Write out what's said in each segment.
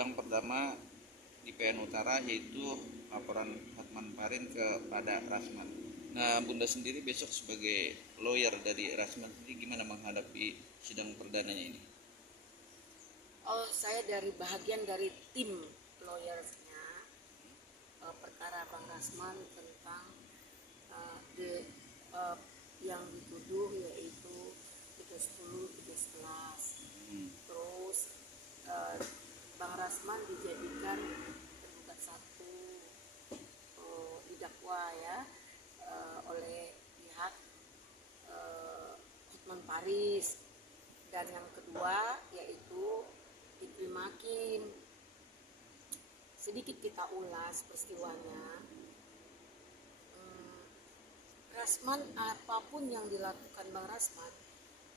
sidang pertama di PN Utara, yaitu laporan Hotman Parin kepada Rasman. Nah, Bunda sendiri besok sebagai lawyer dari Rasman sendiri gimana menghadapi sidang perdananya ini? Oh, saya dari bahagian dari tim lawyersnya perkara Bang Rasman tentang yang dituduh yaitu 310, 311. Terus Bang Rasman dijadikan tergugat satu didakwa ya oleh pihak Hotman Paris, dan yang kedua yaitu Iklim Hakim. Sedikit kita ulas peristiwanya. Rasman, apapun yang dilakukan Bang Rasman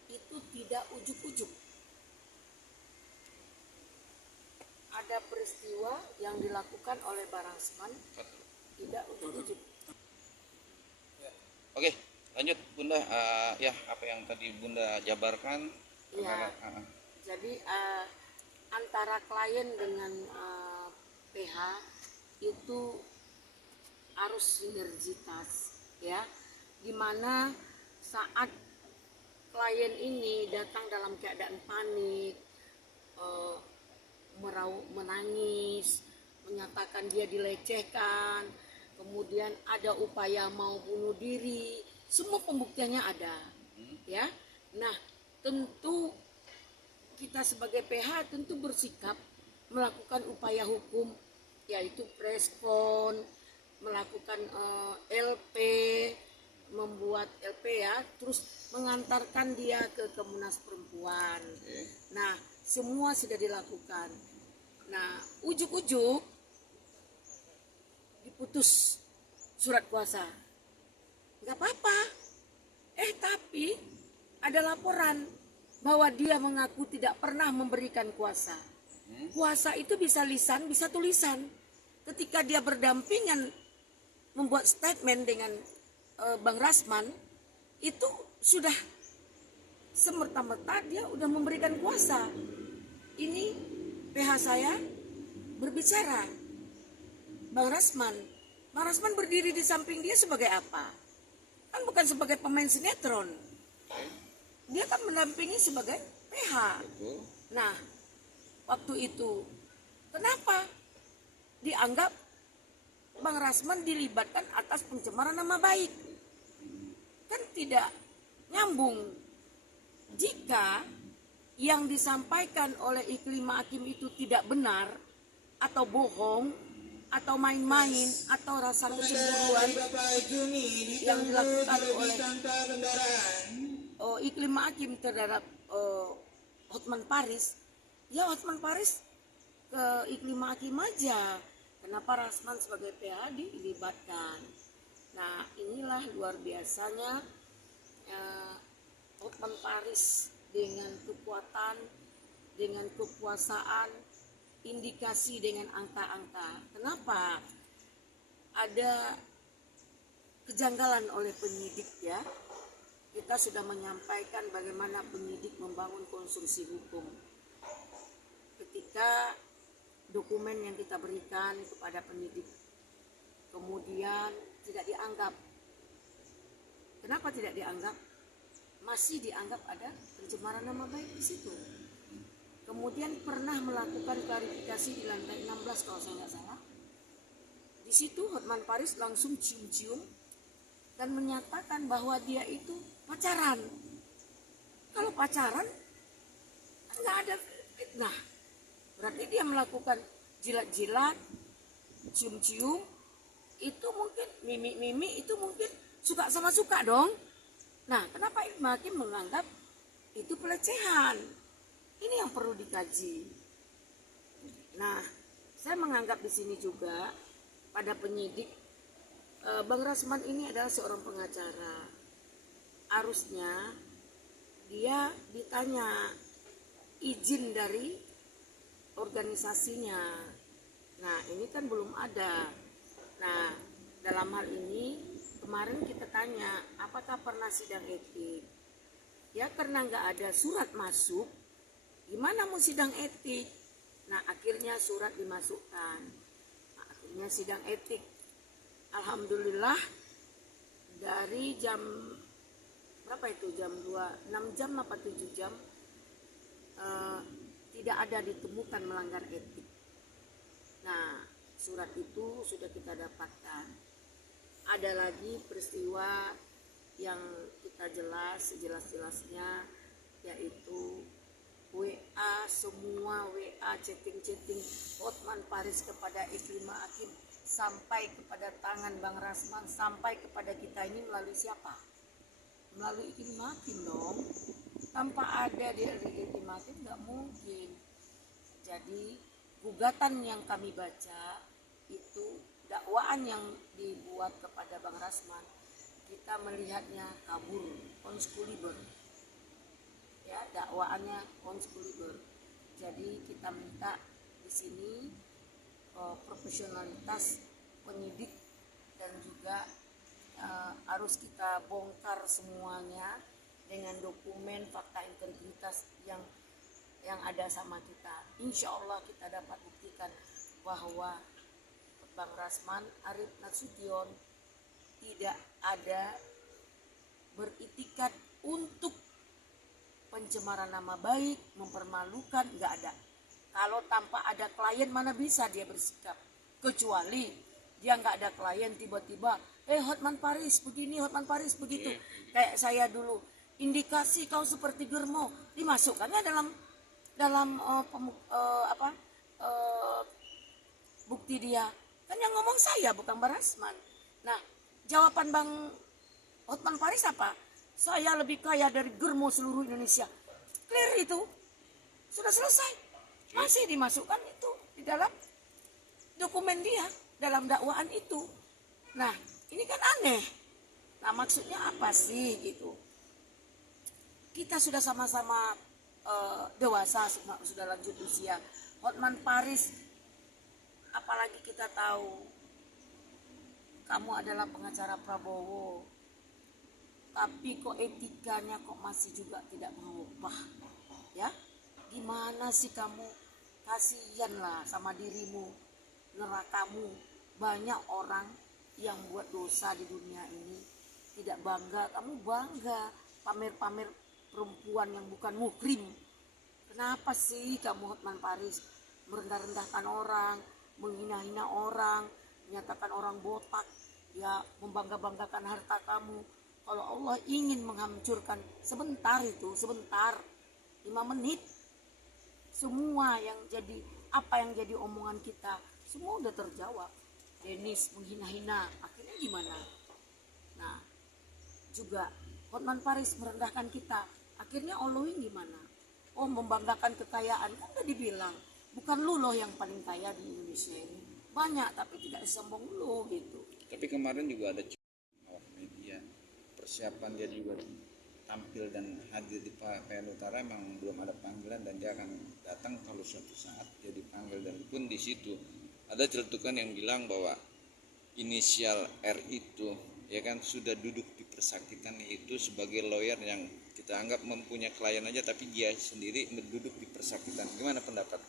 itu tidak ujuk-ujuk. Ada peristiwa yang dilakukan oleh Bang Rasman tidak ujuk-ujuk. Oke, lanjut Bunda. Ya, apa yang tadi Bunda jabarkan? Ya, jadi antara klien dengan PH itu harus sinergitas, ya, dimana saat klien ini datang dalam keadaan panik, menangis, menyatakan dia dilecehkan, kemudian ada upaya mau bunuh diri, semua pembuktiannya ada, ya. Nah, tentu kita sebagai PH tentu bersikap melakukan upaya hukum, yaitu preskon, melakukan LP, membuat LP ya, terus mengantarkan dia ke Komnas Perempuan. Nah, semua sudah dilakukan. Nah, ujuk-ujuk diputus surat kuasa. Nggak apa-apa. Tapi ada laporan bahwa dia mengaku tidak pernah memberikan kuasa. Kuasa itu bisa lisan, bisa tulisan. Ketika dia berdampingan membuat statement dengan Bang Rasman, itu sudah semerta-merta dia udah memberikan kuasa. Ini PH saya berbicara. Bang Rasman berdiri di samping dia sebagai apa? Kan bukan sebagai pemain sinetron. Dia kan mendampingi sebagai PH. Nah, waktu itu kenapa dianggap Bang Rasman dilibatkan atas pencemaran nama baik? Kan tidak nyambung. Jika yang disampaikan oleh Iklim Hakim itu tidak benar, atau bohong, atau main-main, atau rasa kecemburuan yang dilakukan oleh Iklim Hakim terhadap Hotman Paris, ya Hotman Paris ke Iklim Hakim aja. Kenapa Rasman sebagai PH dilibatkan? Nah, inilah luar biasanya Hotman Paris dengan kekuatan, dengan kekuasaan, indikasi dengan angka-angka. Kenapa? Ada kejanggalan oleh penyidik ya. Kita sudah menyampaikan bagaimana penyidik membangun konstruksi hukum. Ketika dokumen yang kita berikan kepada penyidik kemudian tidak dianggap. Kenapa tidak dianggap? Masih dianggap ada pencemaran nama baik di situ. Kemudian pernah melakukan klarifikasi di lantai 16 kalau saya nggak salah. Di situ Hotman Paris langsung cium-cium dan menyatakan bahwa dia itu pacaran. Kalau pacaran nggak ada fitnah. Berarti dia melakukan jilat-jilat, cium-cium, itu mungkin mimik-mimik, itu mungkin suka sama suka dong. Nah, kenapa Iklim Hakim menganggap itu pelecehan? Ini yang perlu dikaji. Nah, saya menganggap di sini juga pada penyidik, Bang Rasman ini adalah seorang pengacara. Harusnya dia ditanya izin dari organisasinya. Nah, ini kan belum ada. Nah, dalam hal ini kemarin kita tanya apakah pernah sidang etik. Ya, karena nggak ada surat masuk, gimana mau sidang etik? Nah akhirnya surat dimasukkan. Nah, akhirnya sidang etik. Alhamdulillah dari jam berapa itu, jam 2, 6 jam apa 7 jam tidak ada ditemukan melanggar etik. Nah surat itu sudah kita dapatkan. Ada lagi peristiwa yang kita sejelas-jelasnya, yaitu WA, semua WA chatting Hotman Paris kepada Ikrimah Hakim sampai kepada tangan Bang Rasman, sampai kepada kita ini melalui siapa? Melalui Ikrimah Hakim dong. Tanpa ada dari Ikrimah Hakim nggak mungkin. Jadi gugatan yang kami baca itu, dakwaan yang dibuat kepada Bang Rasman, kita melihatnya kabur, consculiber. Ya, dakwaannya consculiber. Jadi kita minta di sini profesionalitas penyidik dan juga harus kita bongkar semuanya dengan dokumen fakta integritas yang ada sama kita. Insya Allah kita dapat buktikan bahwa Bang Rasman Arief Nasution tidak ada beritikat untuk pencemaran nama baik, mempermalukan, nggak ada. Kalau tanpa ada klien mana bisa dia bersikap? Kecuali dia nggak ada klien, tiba-tiba Hotman Paris begini, Hotman Paris begitu. Kayak saya dulu, indikasi kau seperti Germo, dimasukkannya dalam bukti dia. Kan yang ngomong saya, bukan Bang Rasman. Nah, jawaban Bang Hotman Paris apa? Saya lebih kaya dari Germo seluruh Indonesia. Clear itu. Sudah selesai. Masih dimasukkan itu di dalam dokumen dia, dalam dakwaan itu. Nah, ini kan aneh. Nah, maksudnya apa sih gitu? Kita sudah sama-sama dewasa, sudah lanjut usia. Hotman Paris, apalagi kita tahu kamu adalah pengacara Prabowo, tapi kok etikanya kok masih juga tidak mengubah, ya? Gimana sih kamu? Kasihan lah sama dirimu, nerakamu. Banyak orang yang buat dosa di dunia ini tidak bangga, kamu bangga pamer-pamer perempuan yang bukan muhrim. Kenapa sih kamu Hotman Paris merendah-rendahkan orang, menghina-hina orang, menyatakan orang botak, ya, membangga-banggakan harta kamu? Kalau Allah ingin menghancurkan sebentar, 5 menit, semua yang jadi, apa yang jadi omongan kita, semua udah terjawab. Denis menghina-hina, akhirnya gimana? Nah, juga Hotman Paris merendahkan kita, akhirnya Allah gimana? Oh, membanggakan kekayaan, kan udah dibilang, bukan lu loh yang paling kaya di Indonesia ini. Banyak, tapi tidak sombong lu gitu. Tapi kemarin juga ada media, persiapan dia juga tampil dan hadir di PN Utara, memang belum ada panggilan dan dia akan datang kalau suatu saat dia dipanggil. Dan pun di situ ada celetukan yang bilang bahwa inisial R itu, ya kan, sudah duduk dipersaktikan itu sebagai lawyer yang kita anggap mempunyai klien aja, tapi dia sendiri duduk dipersaktikan. Gimana pendapat?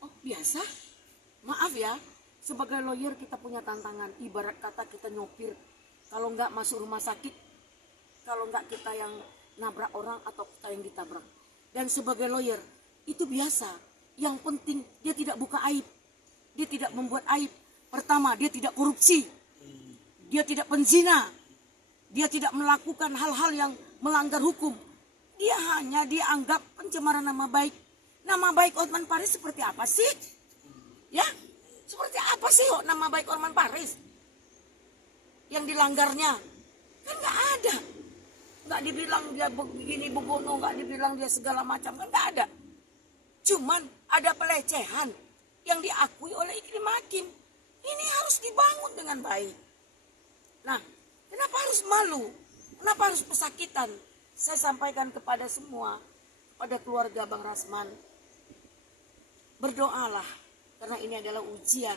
Oh, biasa. Maaf ya, sebagai lawyer kita punya tantangan. Ibarat kata kita nyopir, kalau nggak masuk rumah sakit, kalau nggak kita yang nabrak orang atau kita yang ditabrak. Dan sebagai lawyer itu biasa. Yang penting dia tidak buka aib, dia tidak membuat aib. Pertama, dia tidak korupsi, dia tidak penzina, dia tidak melakukan hal-hal yang melanggar hukum. Dia hanya dianggap pencemaran nama baik. Nama baik Hotman Paris seperti apa sih? Ya, seperti apa sih nama baik Hotman Paris yang dilanggarnya? Kan nggak ada. Nggak dibilang dia begini begono, nggak dibilang dia segala macam, kan nggak ada. Cuman ada pelecehan yang diakui oleh Ikrimah Hakim. Ini harus dibangun dengan baik. Nah, kenapa harus malu? Kenapa harus pesakitan? Saya sampaikan kepada semua, pada keluarga Bang Rasman, berdoalah, karena ini adalah ujian.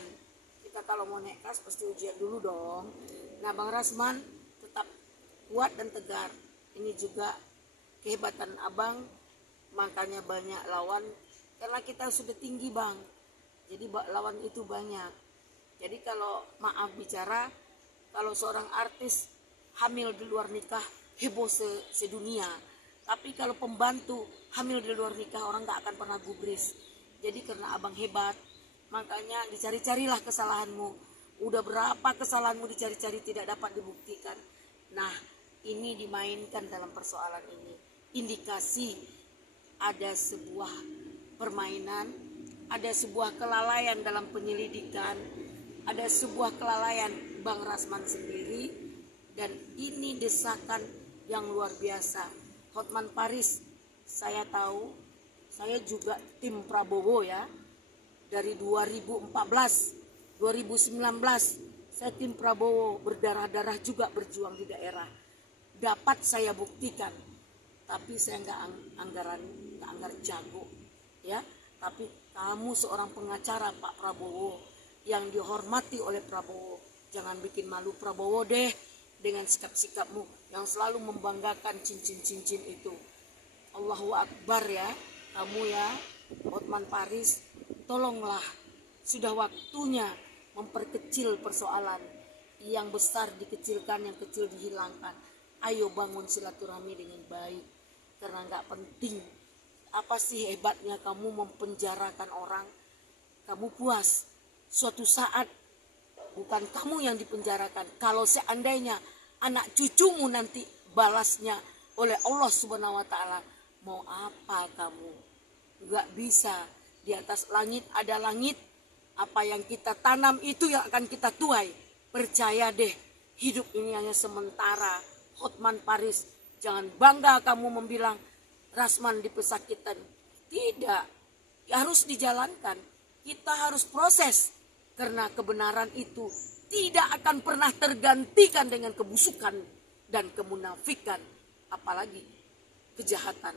Kita kalau mau naik kelas pasti ujian dulu dong. Nah, Bang Rasman tetap kuat dan tegar. Ini juga kehebatan abang, makanya banyak lawan. karena kita sudah tinggi bang, jadi lawan itu banyak. Jadi kalau maaf bicara, kalau seorang artis hamil di luar nikah heboh sedunia, tapi kalau pembantu hamil di luar nikah orang nggak akan pernah gubris. Jadi karena abang hebat, makanya dicari-carilah kesalahanmu. Udah berapa kesalahanmu dicari-cari tidak dapat dibuktikan. Nah, ini dimainkan dalam persoalan ini. Indikasi ada sebuah permainan, ada sebuah kelalaian dalam penyelidikan, ada sebuah kelalaian Bang Rasman sendiri, dan ini desakan yang luar biasa. Hotman Paris, saya tahu, saya juga tim Prabowo ya, dari 2014 2019 saya tim Prabowo, berdarah-darah juga berjuang di daerah. Dapat saya buktikan, tapi saya nggak anggar jago ya. Tapi kamu seorang pengacara Pak Prabowo yang dihormati oleh Prabowo, jangan bikin malu Prabowo deh dengan sikap-sikapmu yang selalu membanggakan cincin-cincin itu. Allahu Akbar ya, kamu ya Hotman Paris, tolonglah, sudah waktunya memperkecil persoalan, yang besar dikecilkan, yang kecil dihilangkan. Ayo bangun silaturahmi dengan baik, karena nggak penting. Apa sih hebatnya kamu mempenjarakan orang? Kamu puas, suatu saat bukan kamu yang dipenjarakan. Kalau seandainya anak cucumu nanti balasnya oleh Allah Subhanahu wa Ta'ala, mau apa kamu? Nggak bisa. Di atas langit ada langit. Apa yang kita tanam itu yang akan kita tuai. Percaya deh, hidup ini hanya sementara. Hotman Paris, jangan bangga kamu membilang Rasman dipesakitan. Tidak, harus dijalankan. Kita harus proses, karena kebenaran itu tidak akan pernah tergantikan dengan kebusukan dan kemunafikan, apalagi kejahatan.